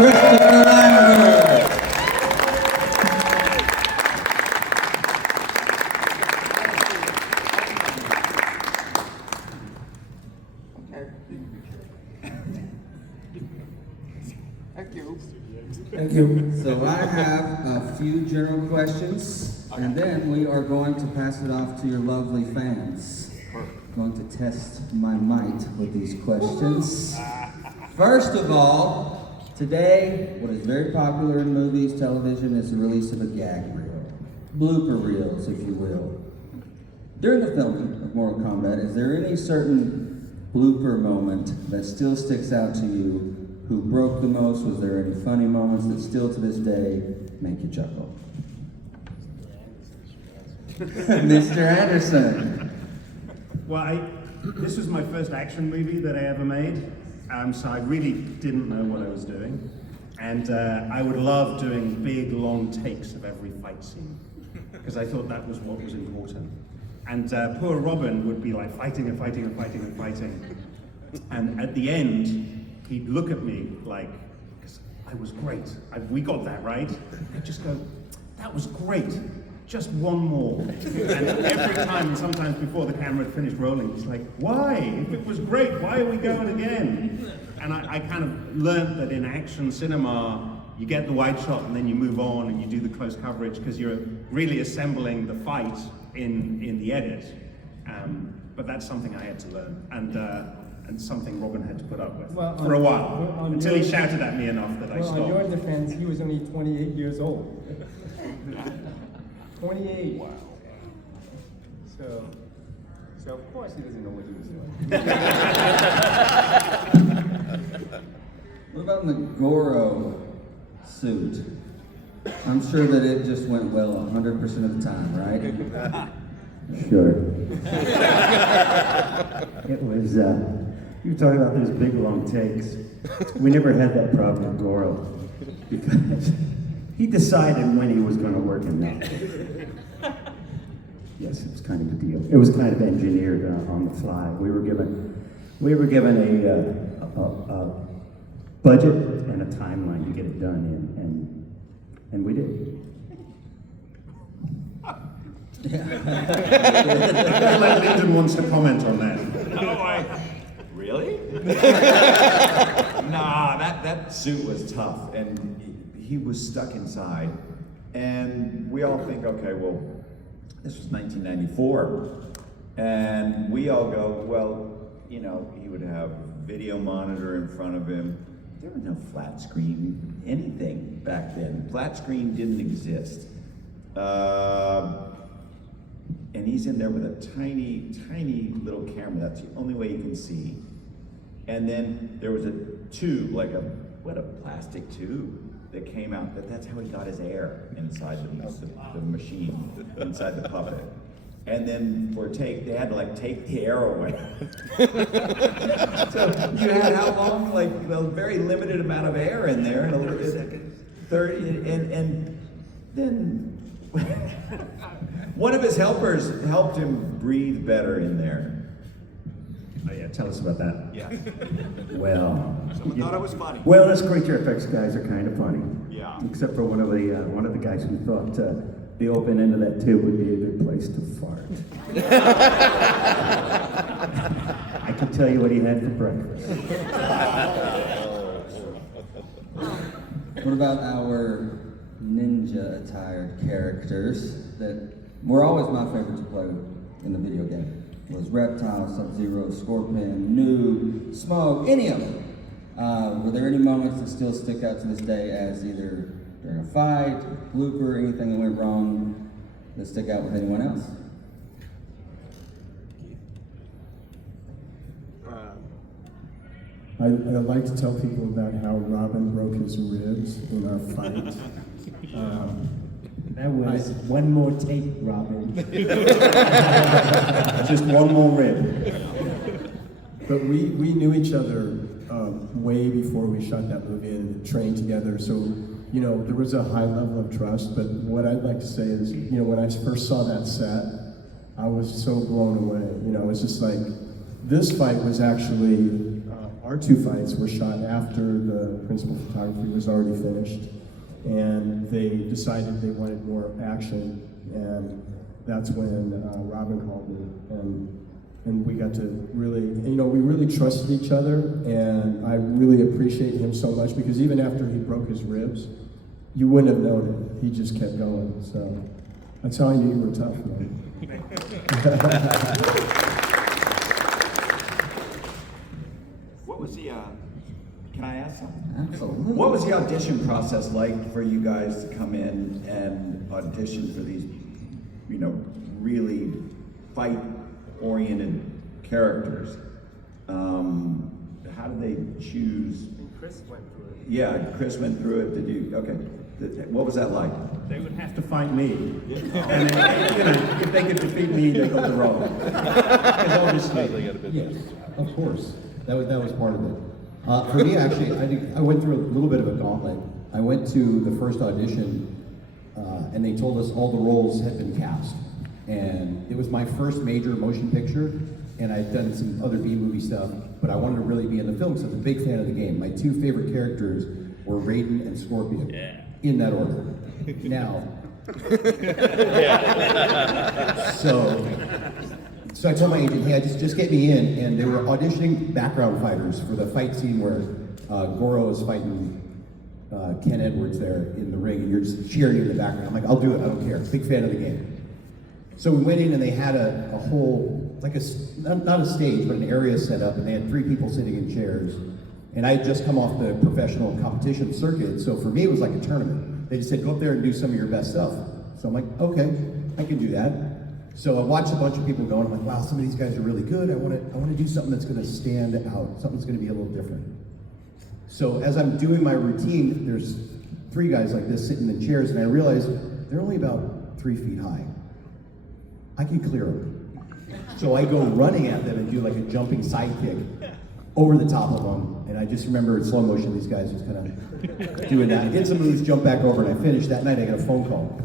Lambert. Thank you. So I have a few general questions, and then we are going to pass it off to your lovely fans. Going to test my might with these questions. First of all, today, what is very popular in movies, television, is the release of a gag reel. Blooper reels, if you will. During the filming of Mortal Kombat, is there any certain blooper moment that still sticks out to you? Who broke the most? Was there any funny moments that still to this day make you chuckle? Mr. Anderson. Well, this was my first action movie that I ever made, so I really didn't know what I was doing. And I would love doing big, long takes of every fight scene, because I thought that was what was important. And poor Robin would be like fighting and fighting and fighting and fighting. And at the end, he'd look at me like, because I was great. We got that, right? I'd just go, that was great. Just one more. And every time, and sometimes before the camera had finished rolling, he's like, why? If it was great, why are we going again? And I kind of learned that in action cinema, you get the wide shot and then you move on and you do the close coverage because you're really assembling the fight in the edit. But that's something I had to learn. And something Robin had to put up with for a while, until he shouted at me enough that I stopped. On your defense, he was only 28 years old. 28. Wow. So of course he doesn't know what he was doing. What about in the Goro suit? I'm sure that it just went well 100% of the time, right? Sure. It was, you were talking about those big long takes. We never had that problem with Goro because he decided when he was going to work and not. Yes, it was kind of a deal. It was kind of engineered on the fly. We were given a budget and a timeline to get it done in, and we did. Linden wants to comment on that. No, really? Nah, that suit was tough, and he was stuck inside. And we all think, okay, well, this was 1994, and we all go, well, you know, he would have video monitor in front of him. There was no flat screen, anything back then. Flat screen didn't exist. And he's in there with a tiny, tiny little camera. That's the only way you can see. And then there was a tube, like a plastic tube that came out. That's how he got his air inside the machine, inside the puppet. And then for a take, they had to like take the air away. So you had how long? Like a very limited amount of air in there. And 30 seconds. 30, and then one of his helpers helped him breathe better in there. Oh yeah, tell us about that. Yeah. Well, Someone thought it was funny. well, us creature effects guys are kind of funny. Yeah. Except for one of the guys who thought the open end of that tube would be a good place to fart. I can tell you what he had for breakfast. What about our ninja-attired characters that were always my favorite to play in the video game? It was Reptile, Sub-Zero, Scorpion, Noob, Smoke, any of them. Were there any moments that still stick out to this day as either during a fight, blooper, anything that went wrong that stick out with anyone else? I like to tell people about how Robin broke his ribs in our fight. That was one more take, Robin. Just one more rib. But we knew each other way before we shot that movie and trained together. So, you know, there was a high level of trust. But what I'd like to say is, you know, when I first saw that set, I was so blown away. You know, it's just like, this fight was actually our 2 fights were shot after the principal photography was already finished, and they decided they wanted more action, and that's when Robin called me, and we got to really, we really trusted each other, and I really appreciate him so much, because even after he broke his ribs, you wouldn't have known it. He just kept going, so that's how I knew you were tough, man. What was the, can I ask something? Absolutely. What was the audition process like for you guys to come in and audition for these, really fight-oriented characters? How did they choose? Chris went through it. Yeah, Chris went through it. Did you? Okay. What was that like? They would have to fight me. And if they could defeat me, they got the role. Because obviously, Yes, of course. That was part of it. For me, actually, I went through a little bit of a gauntlet. I went to the first audition, and they told us all the roles had been cast. And it was my first major motion picture, and I'd done some other B-movie stuff, but I wanted to really be in the film because I was a big fan of the game. My 2 favorite characters were Raiden and Scorpion, in that order. Now, so I told my agent, hey, just get me in, and they were auditioning background fighters for the fight scene where Goro is fighting Ken Edwards there in the ring, and you're just cheering in the background. I'm like, I'll do it, I don't care, big fan of the game. So we went in and they had a whole, like not a stage, but an area set up, and they had 3 people sitting in chairs. And I had just come off the professional competition circuit, so for me it was like a tournament. They just said, go up there and do some of your best stuff. So I'm like, okay, I can do that. So I watched a bunch of people go, and I'm like, wow, some of these guys are really good. I want to do something that's going to stand out, something that's going to be a little different. So as I'm doing my routine, there's 3 guys like this sitting in chairs, and I realize they're only about 3 feet high. I can clear them. So I go running at them and do like a jumping sidekick over the top of them. And I just remember in slow motion, these guys just kind of doing that. I did some moves, jump back over, and I finished. That night I got a phone call.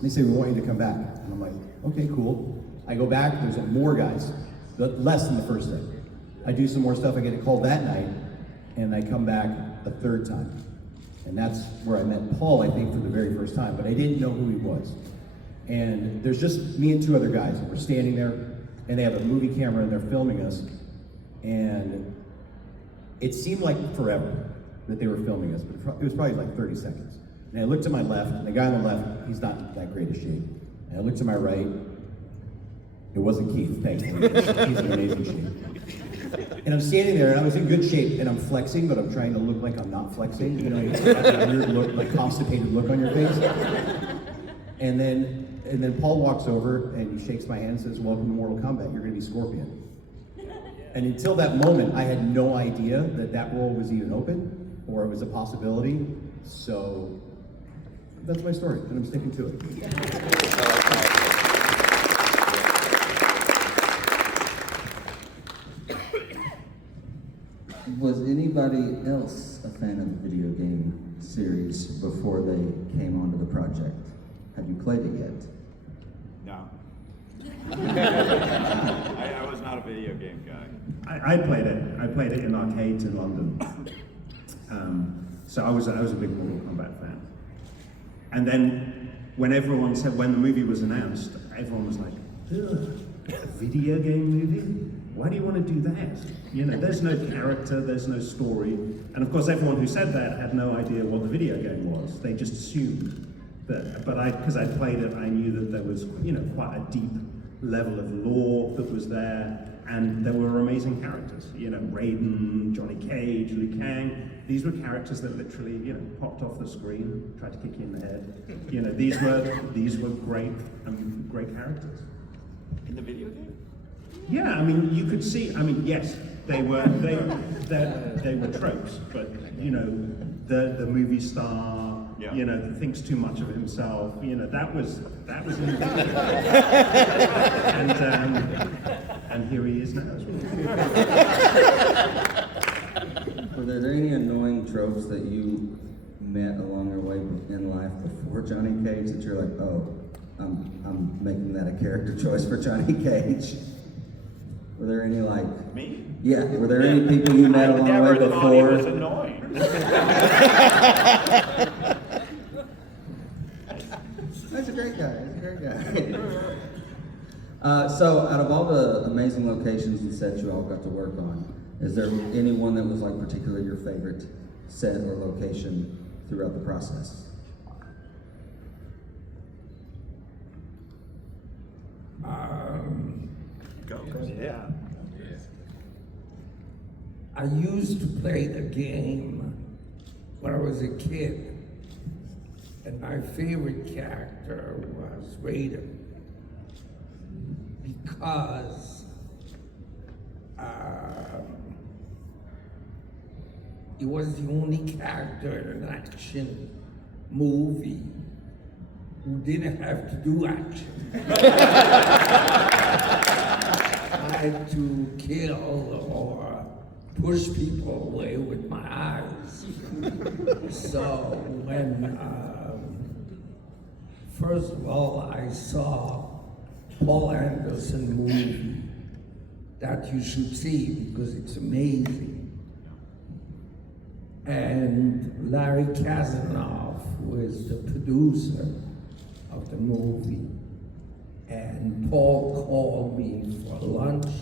They say, we want you to come back. And I'm like, okay, cool. I go back, there's more guys, less than the first day. I do some more stuff, I get a call that night, and I come back a 3rd time. And that's where I met Paul, I think, for the very first time, but I didn't know who he was. And there's just me and 2 other guys, and we're standing there, and they have a movie camera, and they're filming us, and it seemed like forever that they were filming us, but it was probably like 30 seconds. And I looked to my left, and the guy on the left, he's not in that great a shape. And I looked to my right, it wasn't Keith, thankfully. He's in amazing shape. And I'm standing there, and I was in good shape, and I'm flexing, but I'm trying to look like I'm not flexing. You know, that weird look, like constipated look on your face. And then Paul walks over, and he shakes my hand and says, welcome to Mortal Kombat, you're gonna be Scorpion. And until that moment, I had no idea that role was even open, or it was a possibility. So that's my story, and I'm sticking to it. Was anybody else a fan of the video game series before they came onto the project? Have you played it yet? No. I was not a video game guy. I played it. I played it in arcades in London. So I was a big Mortal Kombat fan. And then when the movie was announced, everyone was like, ugh, a video game movie? Why do you want to do that? You know, there's no character, there's no story. And of course, everyone who said that had no idea what the video game was. They just assumed that, but because I played it, I knew that there was, quite a deep level of lore that was there, and there were amazing characters. Raiden, Johnny Cage, Liu Kang. These were characters that literally, popped off the screen, tried to kick you in the head. These were great characters. In the video game? Yeah, I mean, you could see. I mean, yes, they were tropes, but the movie star. Yeah. That thinks too much of himself. That was in the video. And here he is now as well. Were there any annoying tropes that you met along your way in life before Johnny Cage that you're like, oh, I'm making that a character choice for Johnny Cage? Were there any like? Me? Yeah. Were there any people you met I along the never way thought he was before? annoying. That's a great guy. That's a great guy. So, out of all the amazing locations and sets you all got to work on, is there any one that was like particularly your favorite set or location throughout the process? Yeah. I used to play the game when I was a kid, and my favorite character was Raiden because he was the only character in an action movie who didn't have to do action. I had to kill or push people away with my eyes. So when, first of all, I saw Paul Anderson movie that you should see because it's amazing. And Larry Kazanoff was the producer of the movie. And Paul called me for lunch.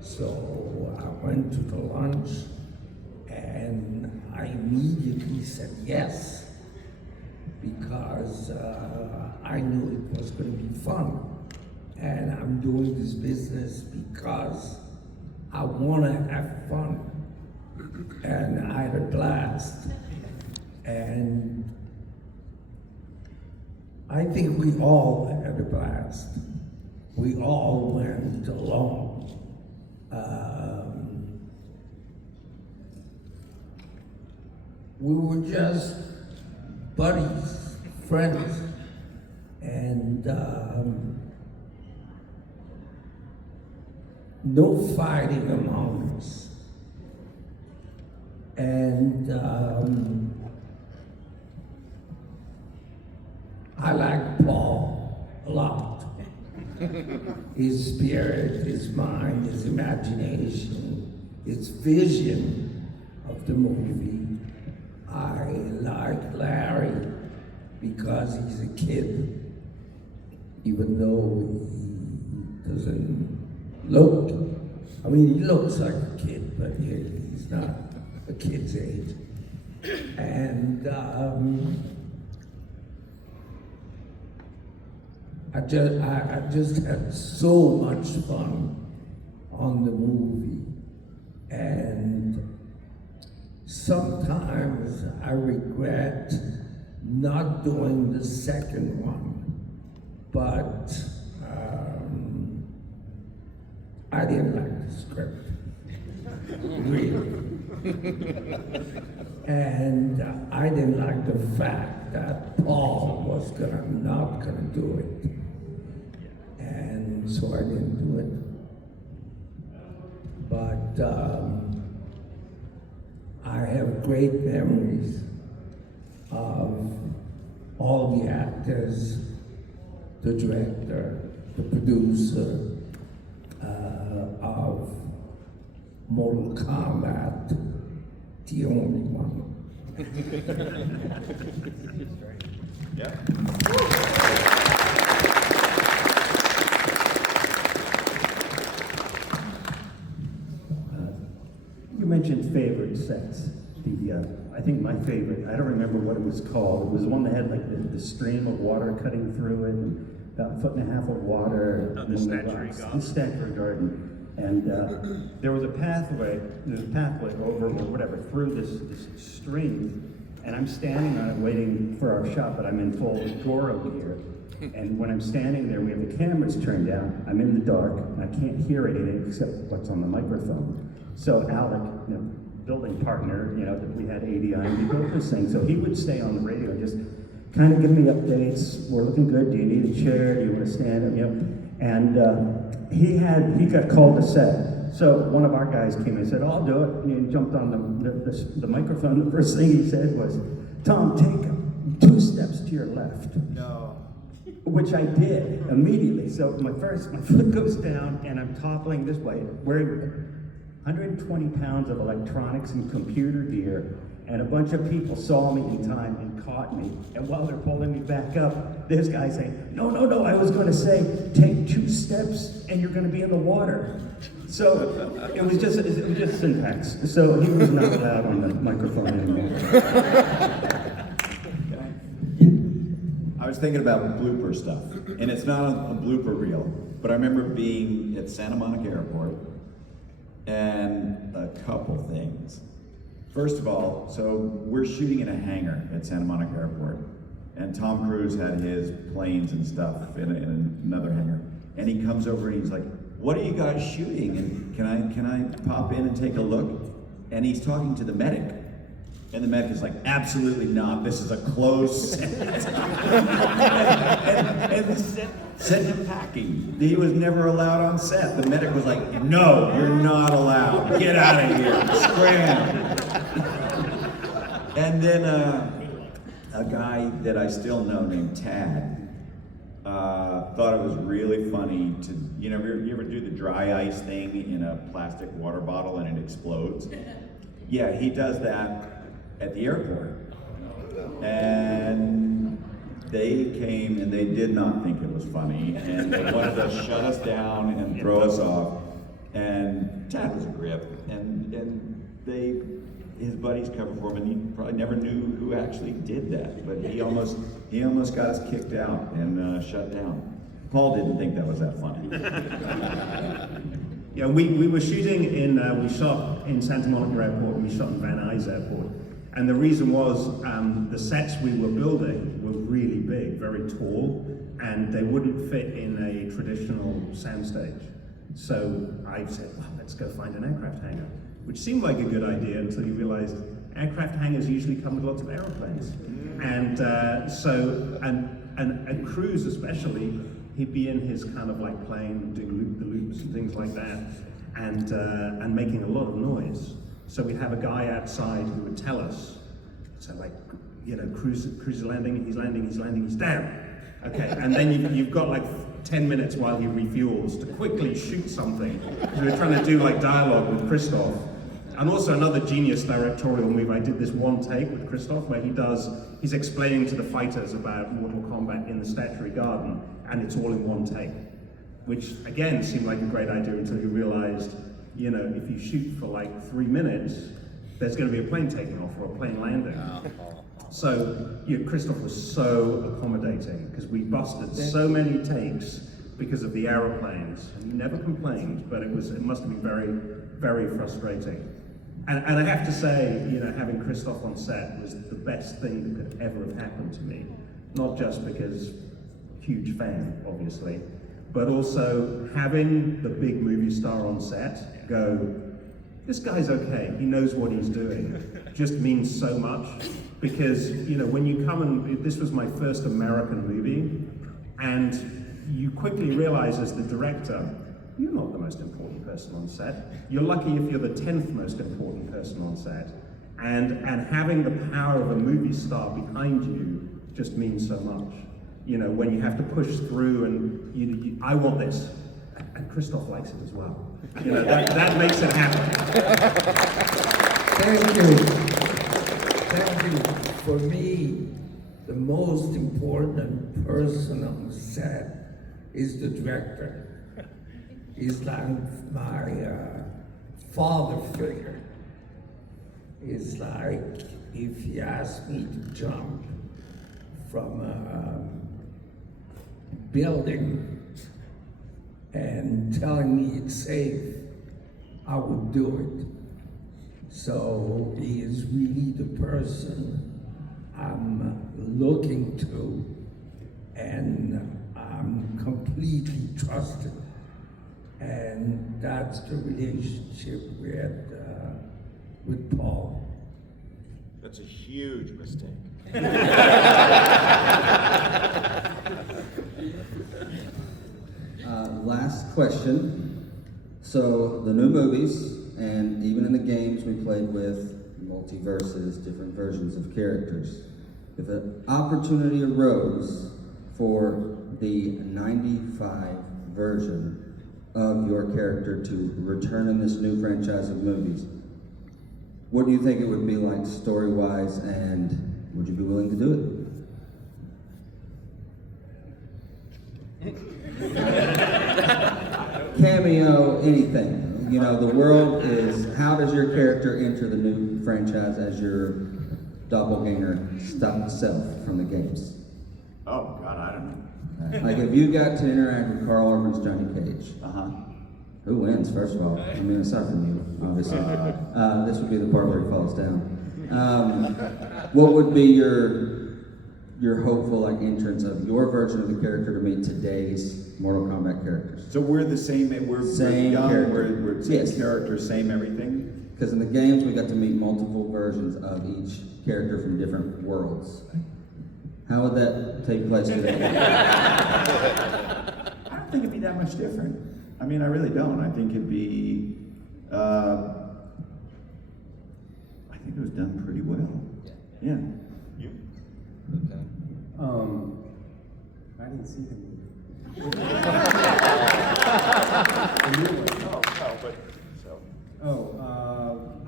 So I went to the lunch and I immediately said yes because I knew it was going to be fun. And I'm doing this business because I want to have fun. And I had a blast. And I think we all had a blast. We all went along. We were just buddies, friends, and no fighting among us. And I like Paul a lot. His spirit, his mind, his imagination, his vision of the movie. I like Larry because he's a kid, even though he doesn't look, I mean, he looks like a kid, but he's not a kid's age. And I just had so much fun on the movie. And sometimes I regret not doing the second one, but I didn't like the script, really. And I didn't like the fact that Paul was not gonna do it. And so I didn't do it. But I have great memories of all the actors, the director, the producer of Mortal Kombat, the only one. Yeah. You mentioned favorite sets. I think my favorite, I don't remember what it was called. It was the one that had like the stream of water cutting through it, and about a foot and a half of water. Oh, the and then statuary rocks. garden. The statuary garden. And there was a pathway over or whatever through this stream, and I'm standing on it waiting for our shot, but I'm in full Goro gear. And when I'm standing there, we have the cameras turned down. I'm in the dark, and I can't hear anything except what's on the microphone. So Alec, building partner, that we had ADI, and we built this thing. So he would stay on the radio and just kind of give me updates. We're looking good. Do you need a chair? Do you want to stand up? And he got called to set. So one of our guys came and said, I'll do it. And he jumped on the microphone. The first thing he said was, Tom, take 2 steps to your left. No. which I did immediately. So my foot goes down and I'm toppling this way, wearing 120 pounds of electronics and computer gear, and a bunch of people saw me in time and caught me. And while they're pulling me back up, this guy saying, no, I was gonna say, take 2 steps and you're gonna be in the water. So it was just syntax. So he was not allowed on the microphone anymore. I was thinking about blooper stuff, and it's not a blooper reel, but I remember being at Santa Monica Airport, and a couple things. First of all, so we're shooting in a hangar at Santa Monica Airport, and Tom Cruise had his planes and stuff in another hangar, and he comes over and he's like, "What are you guys shooting? And can I pop in and take a look?" And he's talking to the medic. And the medic is like, "Absolutely not. This is a closed set." and the set him packing. He was never allowed on set. The medic was like, "No, you're not allowed. Get out of here. Scram." And then a guy that I still know named Tad thought it was really funny to, you ever do the dry ice thing in a plastic water bottle and it explodes? Yeah, he does that at the airport. And they came and they did not think it was funny, and they wanted to shut us down and throw us off. And Tad was a grip, and his buddies covered for him, and he probably never knew who actually did that, but he almost got us kicked out and shut down. Paul didn't think that was that funny. Yeah, we were shooting we shot in Santa Monica Airport and we shot in Van Nuys Airport. And the reason was the sets we were building were really big, very tall, and they wouldn't fit in a traditional soundstage. So I said, well, let's go find an aircraft hangar, which seemed like a good idea until you realized aircraft hangars usually come with lots of aeroplanes. And and Cruise especially, he'd be in his kind of like plane doing the loops and things like that, and making a lot of noise. So we'd have a guy outside who would tell us, so like, Cruise is landing, he's down. Okay, and then you've got like 10 minutes while he refuels to quickly shoot something. We were trying to do like dialogue with Christoph. And also another genius directorial move, I did this one take with Christoph where he's explaining to the fighters about Mortal Kombat in the Statuary Garden, and it's all in one take. Which again seemed like a great idea until you realized, if you shoot for like 3 minutes, there's going to be a plane taking off or a plane landing. So Christoph was so accommodating because we busted so many takes because of the aeroplanes. And he never complained, but it must have been very, very frustrating. And I have to say, having Christoph on set was the best thing that could ever have happened to me. Not just because huge fan, obviously, but also having the big movie star on set go, this guy's okay, he knows what he's doing, just means so much. Because, when you come this was my first American movie, and you quickly realize as the director, you're not the most important person on set. You're lucky if you're the 10th most important person on set. And having the power of a movie star behind you just means so much. When you have to push through and I want this, and Christoph likes it as well. That makes it happen. Thank you. Thank you. For me, the most important person on set is the director. He's like my father figure. It's like if he asked me to jump from a building and telling me it's safe, I would do it. So he is really the person I'm looking to, and I'm completely trusted. And that's the relationship we had with Paul. That's a huge mistake. Last question. So the new movies, and even in the games we played with multiverses, different versions of characters. If an opportunity arose for the 95 version of your character to return in this new franchise of movies, what do you think it would be like story-wise, and would you be willing to do it? Cameo, anything. You know, the world is, how does your character enter the new franchise as your doppelganger self from the games? Oh, God, I don't know. Like if you got to interact with Carl Urban's Johnny Cage, Uh-huh. who wins, first of all? I mean, aside from you, obviously. This would be the part where he falls down. What would be your hopeful like entrance of your version of the character to meet today's Mortal Kombat characters? So we're the same, we're Same young, character. we're same Yes. character, same everything. Because in the games, we got to meet multiple versions of each character from different worlds. How would that take place today? I don't think it'd be that much different. I mean, I really don't. I think it'd be, I think it was done pretty well. Yeah. You? Okay. I didn't see the movie.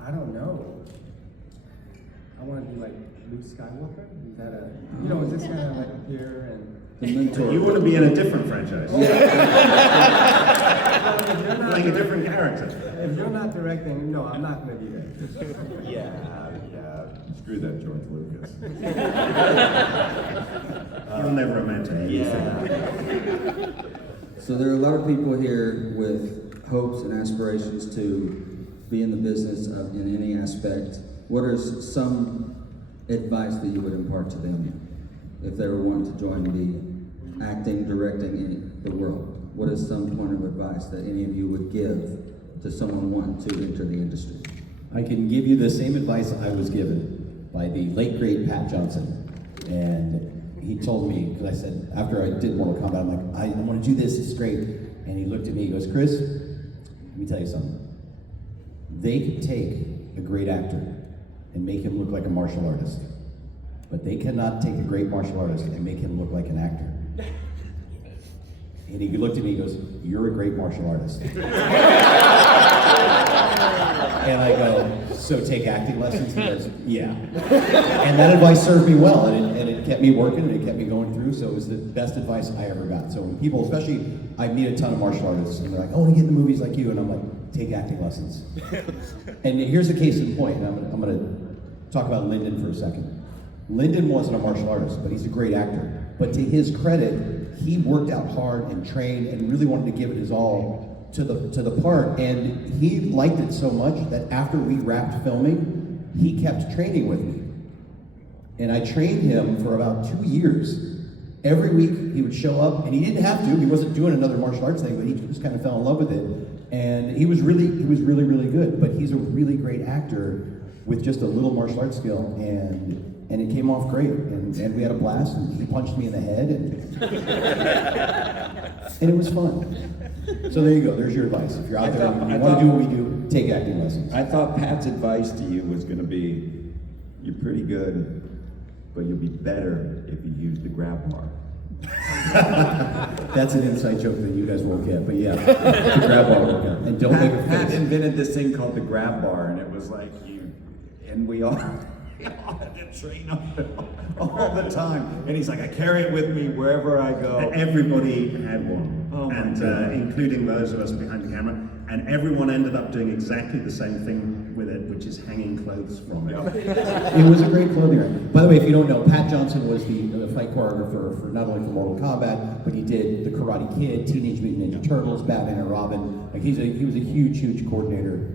I don't know. I want to be like Luke Skywalker. Is that is this kind of like here and? The mentor. You want to be in a different franchise. Playing a different character. If you're not directing, no, I'm not going to do that. Yeah. Screw that George Lucas. You'll never amount to anything. So there are a lot of people here with hopes and aspirations to be in the business of, in any aspect. What is some advice that you would impart to them if they were wanting to join the acting, directing in the world? What is some point of advice that any of you would give to someone wanting to enter the industry? I can give you the same advice I was given by the late great Pat Johnson. And he told me, because I said, after I did Mortal Kombat, I'm like, I want to do this, it's great. And he looked at me, he goes, Chris, let me tell you something. They could take a great actor and make him look like a martial artist, but they cannot take a great martial artist and make him look like an actor. And he looked at me, he goes, you're a great martial artist. And I go, so take acting lessons? He goes, yeah. And that advice served me well, and it kept me working, and it kept me going through, so it was the best advice I ever got. So when people, especially, I meet a ton of martial artists, and they're like, I want to get in the movies like you, and I'm like, take acting lessons. And here's the case in point, and I'm going to talk about Linden for a second. Linden wasn't a martial artist, but he's a great actor. But to his credit, he worked out hard and trained and really wanted to give it his all to the part, and he liked it so much that after we wrapped filming, he kept training with me. And I trained him for about 2 years. Every week he would show up, and he didn't have to, he wasn't doing another martial arts thing, but he just kind of fell in love with it. And he was really, really good, but he's a really great actor with just a little martial arts skill, and it came off great, and we had a blast, and he punched me in the head, and it was fun. So there you go, there's your advice. If you're out there and you want to do what we do, take acting lessons. I thought Pat's advice to you was going to be, you're pretty good, but you'll be better if you use the grab bar. That's an inside joke that you guys won't get, but yeah, the grab bar will count. And don't make a Pat face. invented this thing called the grab bar, and it was like we all had to train on it all the time. And he's like, I carry it with me wherever I go. Everybody had one, Oh my and God. including those of us behind the camera, and everyone ended up doing exactly the same thing with it, which is hanging clothes from it. It was a great clothing line. By the way, if you don't know, Pat Johnson was the fight choreographer for not only for Mortal Kombat, but he did The Karate Kid, Teenage Mutant Ninja Turtles, Batman and Robin. Like he was a huge coordinator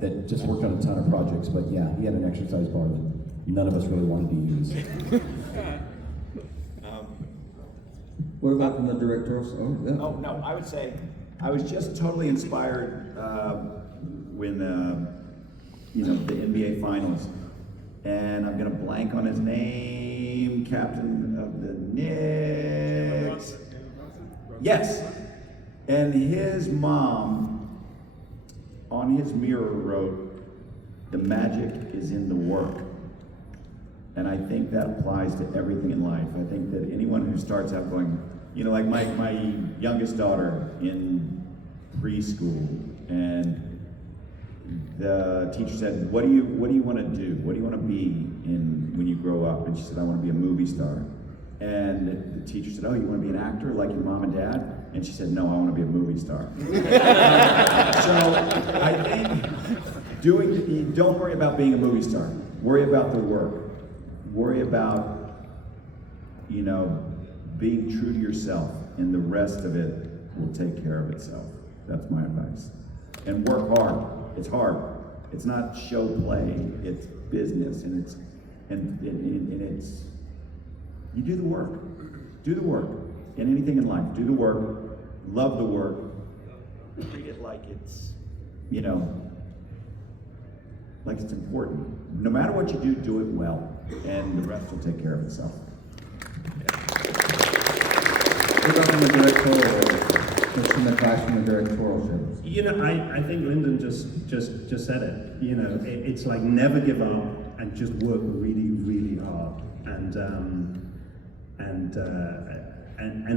that just worked on a ton of projects. But yeah, he had an exercise bar that none of us really wanted to use. What about from the directors? Oh, yeah. Oh, no, I would say I was just totally inspired when, the NBA Finals. And I'm going to blank on his name, captain of the Knicks. Yes. And his mom on his mirror wrote, "The magic is in the work." And I think that applies to everything in life. I think that anyone who starts out going, you know, like my youngest daughter in preschool, and the teacher said, what do you want to do? What do you want to be when you grow up? And she said, I want to be a movie star. And the teacher said, oh, you want to be an actor like your mom and dad? And she said, no, I want to be a movie star. So I think don't worry about being a movie star. Worry about the work. Worry about, you know, being true to yourself, and the rest of it will take care of itself. That's my advice. And work hard. It's hard. It's not show play. It's business, and it's you do the work. Do the work. In anything in life, do the work. Love the work. Treat it like it's, you know, like it's important. No matter what you do, do it well, and the rest will take care of itself. What about from the directorial? What's from the class from the directorial? You know, I think Linden just said it. You know, it's like never give up and just work really, really hard, and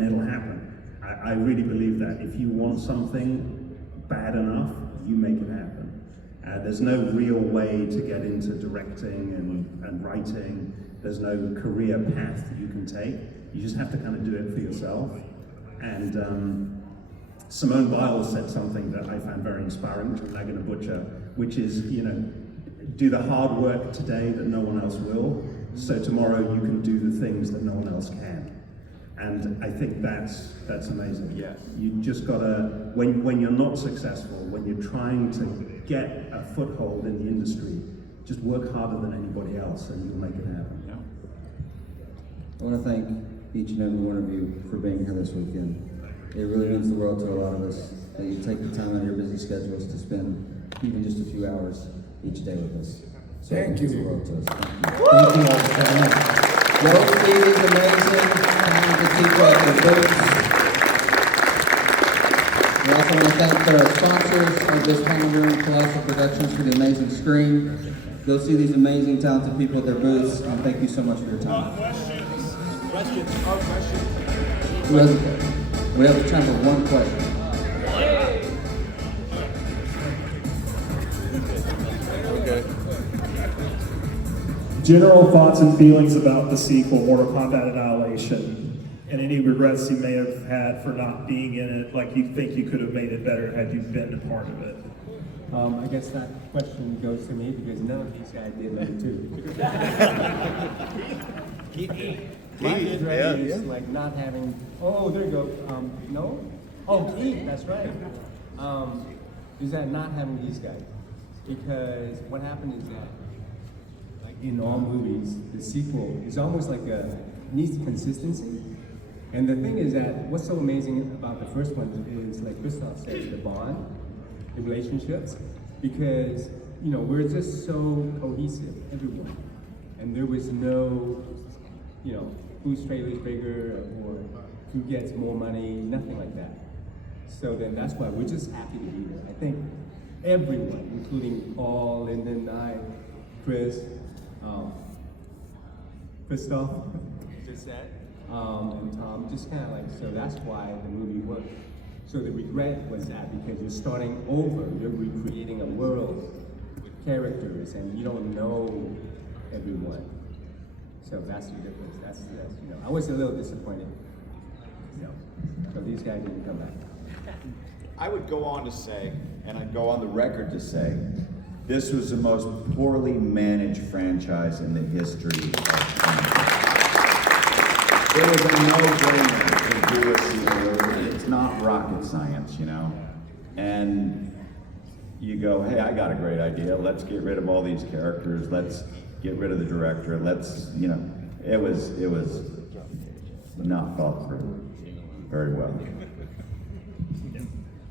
it'll happen. I really believe that. If you want something bad enough, you make it happen. There's no real way to get into directing and writing. There's no career path you can take. You just have to kind of do it for yourself. And Simone Biles said something that I found very inspiring, which I'm not going to butcher, which is, you know, do the hard work today that no one else will, so tomorrow you can do the things that no one else can. And I think that's amazing. Yes. You just gotta, when you're not successful, when you're trying to get a foothold in the industry, just work harder than anybody else and you'll make it happen. Yeah. I want to thank each and every one of you for being here this weekend. It really means the world to a lot of us that you take the time out of your busy schedules to spend even just a few hours each day with us. So it means the world to us. Thank you. Thank you all so much. Go see these amazing, talented people at their booths. We also want to thank the sponsors of this Hungarian Colossal Productions for the amazing screen. Go see these amazing, talented people at their booths, and thank you so much for your time. We have time for one question. General thoughts and feelings about the sequel, Mortal Kombat Annihilation, and any regrets you may have had for not being in it, like you think you could have made it better had you been a part of it. I guess that question goes to me because none of these guys did number 2. My regret is like not having. Oh, there you go. No. Oh, Keith, that's right. Is that not having these guys? Because what happened is that, like in all movies, the sequel is almost like needs consistency. And the thing is that what's so amazing about the first one is, like Christoph said, the bond, the relationships, because you know we're just so cohesive, everyone, and there was no, you know, whose trailer is bigger or who gets more money, nothing like that. So then that's why we're just happy to be there. I think everyone, including Paul, Linden, I, Chris, Christoph, just said, and Tom, just kind of like, so that's why the movie worked. So the regret was that because you're starting over, you're recreating a world with characters and you don't know everyone. So that's the difference. That's you know, I was a little disappointed. You know, so these guys didn't come back. I would go on to say, and I'd go on the record to say, this was the most poorly managed franchise in the history of Kombat. It was a no-brainer to do a sequel. It's not rocket science, you know? And you go, hey, I got a great idea. Let's get rid of all these characters. Let's get rid of the director. Let's, you know, it was not thought through very well.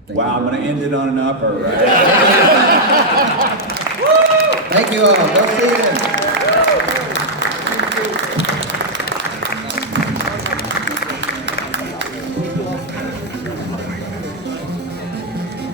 Wow, I'm going to end it on an upper, right? Thank you all. Go see them.